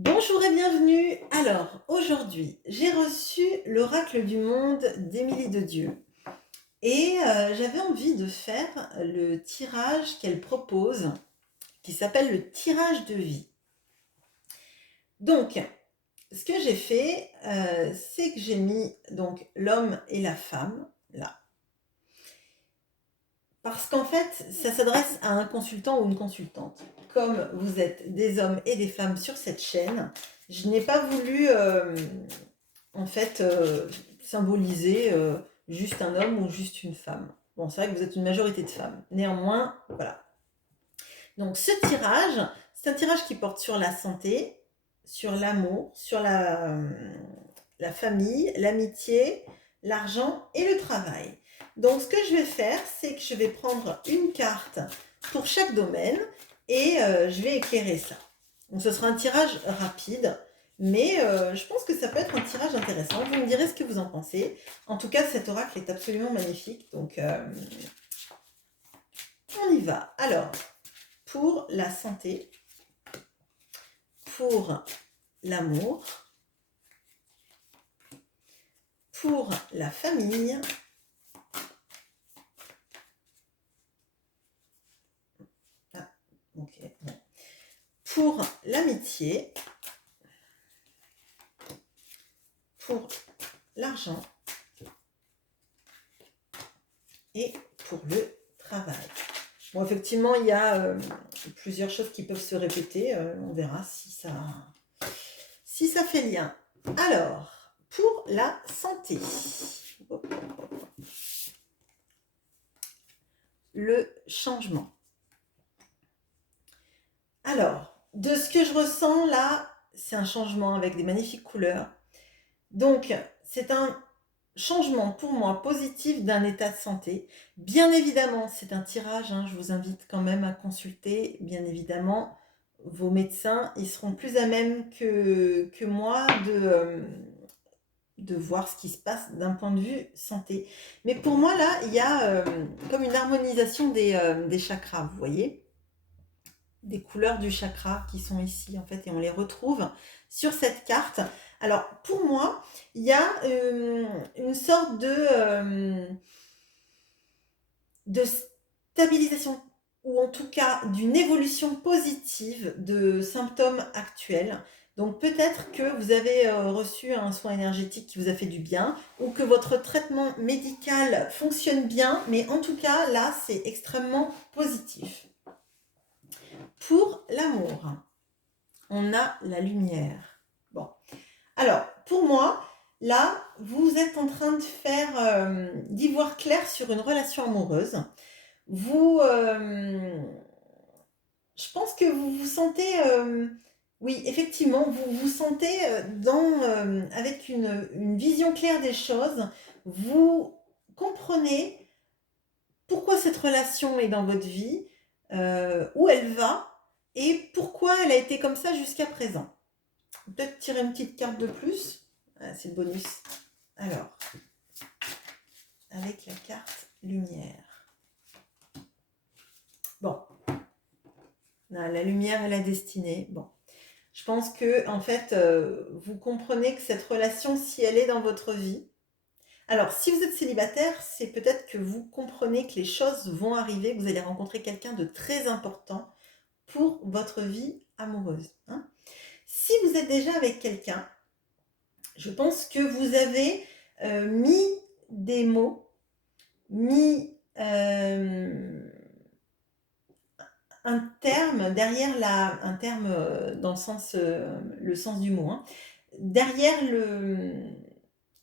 Bonjour et bienvenue. Alors, aujourd'hui, j'ai reçu l'oracle du monde d'Émilie de Dieu et j'avais envie de faire le tirage qu'elle propose, qui s'appelle le tirage de vie. Donc, ce que j'ai fait, c'est que j'ai mis donc l'homme et la femme là. Parce qu'en fait, ça s'adresse à un consultant ou une consultante. Comme vous êtes des hommes et des femmes sur cette chaîne, je n'ai pas voulu en fait symboliser juste un homme ou juste une femme. Bon, c'est vrai que vous êtes une majorité de femmes. Néanmoins, voilà. Donc ce tirage, c'est un tirage qui porte sur la santé, sur l'amour, sur la famille, l'amitié, l'argent et le travail. Donc ce que je vais faire, c'est que je vais prendre une carte pour chaque domaine et je vais éclairer ça. Donc ce sera un tirage rapide, mais je pense que ça peut être un tirage intéressant. Vous me direz ce que vous en pensez. En tout cas, cet oracle est absolument magnifique, donc on y va. Alors, pour la santé, pour l'amour, pour la famille, ok, bon. Pour l'amitié, pour l'argent et pour le travail. Bon, effectivement, il y a plusieurs choses qui peuvent se répéter. On verra si ça fait lien. Alors, pour la santé, le changement. Alors, de ce que je ressens là, c'est un changement avec des magnifiques couleurs. Donc, c'est un changement pour moi positif d'un état de santé. Bien évidemment, c'est un tirage, hein, je vous invite quand même à consulter. Bien évidemment, vos médecins, ils seront plus à même que moi de voir ce qui se passe d'un point de vue santé. Mais pour moi, là, il y a comme une harmonisation des chakras, vous voyez, des couleurs du chakra qui sont ici, en fait, et on les retrouve sur cette carte. Alors, pour moi, il y a une sorte de stabilisation, ou en tout cas d'une évolution positive de symptômes actuels. Donc peut-être que vous avez reçu un soin énergétique qui vous a fait du bien, ou que votre traitement médical fonctionne bien, mais en tout cas, là, c'est extrêmement positif. Pour l'amour, on a la lumière. Bon. Alors, pour moi, là, vous êtes en train de faire, d'y voir clair sur une relation amoureuse. Vous, je pense que vous vous sentez, oui, effectivement, vous vous sentez avec une vision claire des choses. Vous comprenez pourquoi cette relation est dans votre vie, où elle va et pourquoi elle a été comme ça jusqu'à présent. Peut-être tirer une petite carte de plus. Ah, c'est le bonus. Alors, avec la carte lumière. Bon, la lumière et la destinée. Bon, je pense que en fait, vous comprenez que cette relation, si elle est dans votre vie, alors si vous êtes célibataire, c'est peut-être que vous comprenez que les choses vont arriver, que vous allez rencontrer quelqu'un de très important pour votre vie amoureuse, hein. Si vous êtes déjà avec quelqu'un, je pense que vous avez mis des mots, mis un terme derrière un terme dans le sens du mot, hein, derrière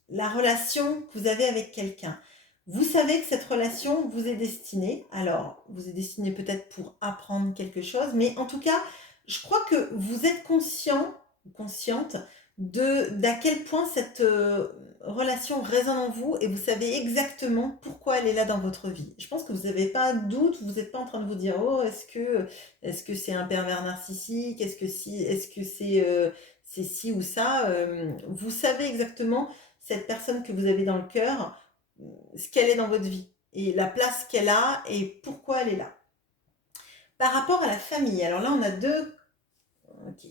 la relation que vous avez avec quelqu'un. Vous savez que cette relation vous est destinée. Alors, vous est destinée peut-être pour apprendre quelque chose, mais en tout cas, je crois que vous êtes conscient ou consciente d'à quel point cette relation résonne en vous et vous savez exactement pourquoi elle est là dans votre vie. Je pense que vous n'avez pas de doute, vous n'êtes pas en train de vous dire oh est-ce que c'est un pervers narcissique, est-ce que c'est ci ou ça. Vous savez exactement cette personne que vous avez dans le cœur, ce qu'elle est dans votre vie et la place qu'elle a et pourquoi elle est là. Par rapport à la famille, alors là on a deux. Ok.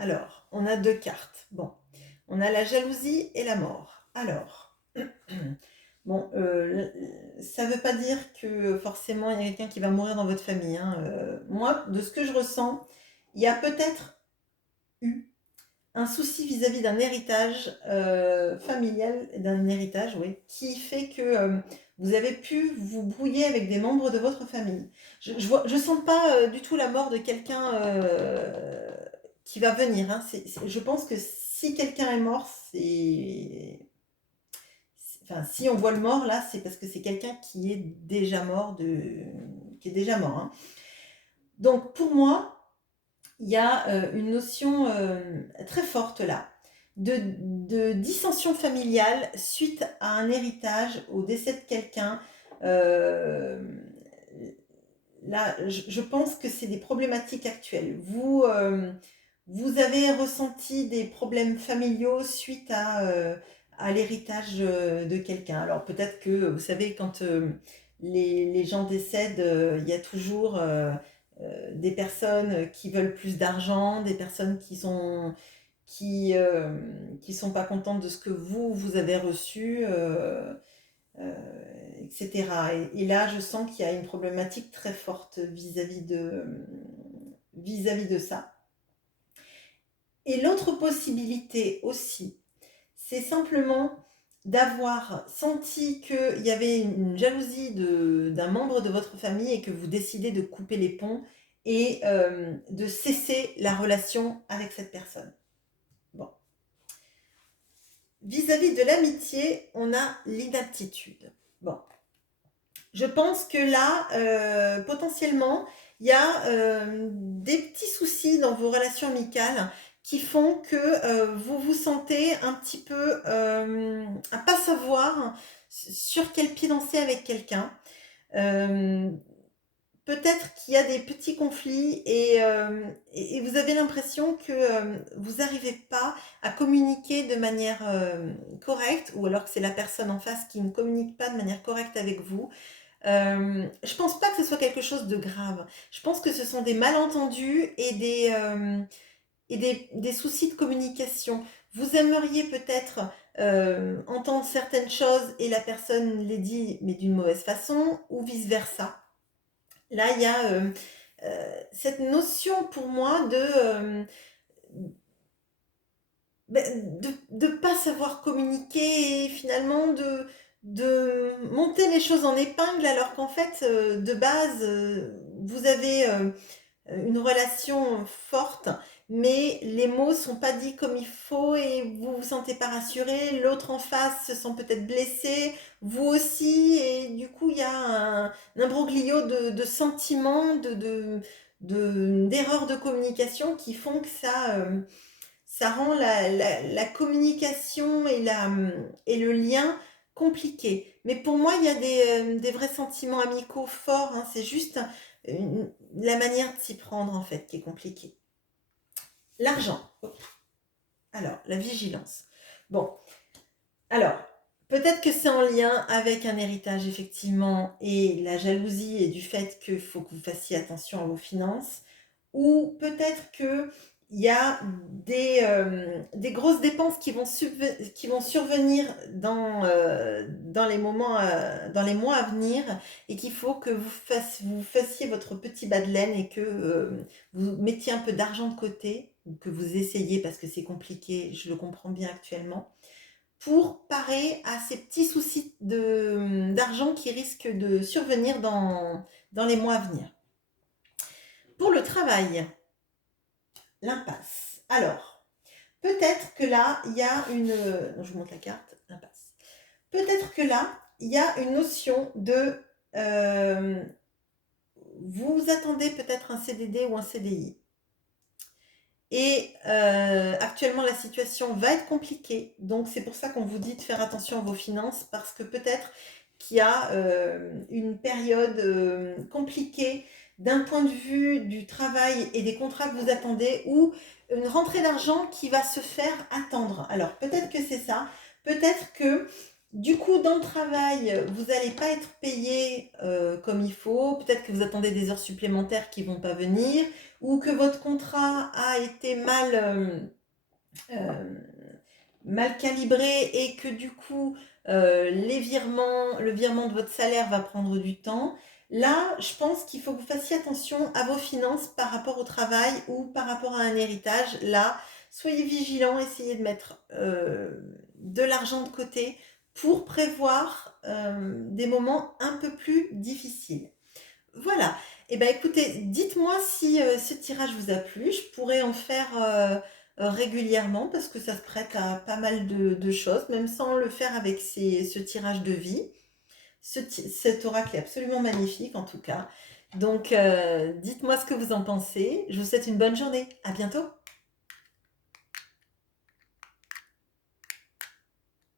Alors, on a 2 cartes. Bon, on a la jalousie et la mort. Alors, bon, ça veut pas dire que forcément il y a quelqu'un qui va mourir dans votre famille, hein. Moi, de ce que je ressens, il y a peut-être eu un souci vis-à-vis d'un héritage, familial, d'un héritage, oui, qui fait que, vous avez pu vous brouiller avec des membres de votre famille. Je sens pas, du tout la mort de quelqu'un, qui va venir, hein. Je pense que si quelqu'un est mort, enfin, si on voit le mort là, c'est parce que c'est quelqu'un qui est déjà mort, hein. Donc pour moi, il y a une notion très forte là de dissension familiale suite à un héritage, au décès de quelqu'un. Euh, Là, je pense que c'est des problématiques actuelles. Vous avez ressenti des problèmes familiaux suite à l'héritage de quelqu'un. Alors peut-être que, vous savez, quand les gens décèdent, il y a toujours des personnes qui veulent plus d'argent, des personnes qui sont pas contentes de ce que vous avez reçu. Euh, etc. Et là, je sens qu'il y a une problématique très forte vis-à-vis de ça. Et l'autre possibilité aussi, c'est simplement d'avoir senti qu'il y avait une jalousie d'un membre de votre famille et que vous décidez de couper les ponts et de cesser la relation avec cette personne. Bon. Vis-à-vis de l'amitié, on a l'inaptitude. Bon. Je pense que là, potentiellement, il y a des petits soucis dans vos relations amicales qui font que vous vous sentez un petit peu à pas savoir sur quel pied danser avec quelqu'un. Euh, Peut-être qu'il y a des petits conflits et vous avez l'impression que vous n'arrivez pas à communiquer de manière correcte, ou alors que c'est la personne en face qui ne communique pas de manière correcte avec vous. Je pense pas que ce soit quelque chose de grave. Je pense que ce sont des malentendus et des soucis de communication. Vous aimeriez peut-être entendre certaines choses et la personne les dit mais d'une mauvaise façon, ou vice-versa. Là, il y a cette notion pour moi de pas savoir communiquer et finalement de monter les choses en épingle alors qu'en fait, de base, vous avez une relation forte, mais les mots sont pas dits comme il faut et vous vous sentez pas rassuré, l'autre en face se sent peut-être blessé, vous aussi, et du coup, il y a un imbroglio de sentiments, d'erreurs de communication qui font que ça rend la communication et le lien compliqué. Mais pour moi, il y a des vrais sentiments amicaux forts, hein. C'est juste la manière de s'y prendre, en fait, qui est compliquée. L'argent. Alors, la vigilance. Bon, alors, peut-être que c'est en lien avec un héritage, effectivement, et la jalousie et du fait qu'il faut que vous fassiez attention à vos finances, ou peut-être que il y a des grosses dépenses qui vont survenir dans les mois à venir et qu'il faut que vous fassiez votre petit bas de laine et que vous mettiez un peu d'argent de côté, ou que vous essayiez parce que c'est compliqué, je le comprends bien actuellement, pour parer à ces petits soucis d'argent qui risquent de survenir dans les mois à venir. Pour le travail, l'impasse. Alors, peut-être que là, il y a une... Non, je vous montre la carte, l'impasse. Peut-être que là, il y a une notion de... euh, vous attendez peut-être un CDD ou un CDI. Et actuellement, la situation va être compliquée. Donc, c'est pour ça qu'on vous dit de faire attention à vos finances, parce que peut-être qu'il y a une période compliquée d'un point de vue du travail et des contrats que vous attendez, ou une rentrée d'argent qui va se faire attendre. Alors, peut-être que c'est ça. Peut-être que Du coup, dans le travail, vous n'allez pas être payé comme il faut. Peut-être que vous attendez des heures supplémentaires qui vont pas venir ou que votre contrat a été hem, mal calibré et que du coup, le virement de votre salaire va prendre du temps. Là, je pense qu'il faut que vous fassiez attention à vos finances par rapport au travail ou par rapport à un héritage. Là, soyez vigilants, essayez de mettre, de l'argent de côté pour prévoir, des moments un peu plus difficiles. Voilà. Et ben, écoutez, dites-moi si, ce tirage vous a plu. Je pourrais en faire, régulièrement parce que ça se prête à pas mal de choses, même sans le faire avec ce tirage de vie. Cet oracle est absolument magnifique en tout cas. Donc, dites-moi ce que vous en pensez. Je vous souhaite une bonne journée. À bientôt.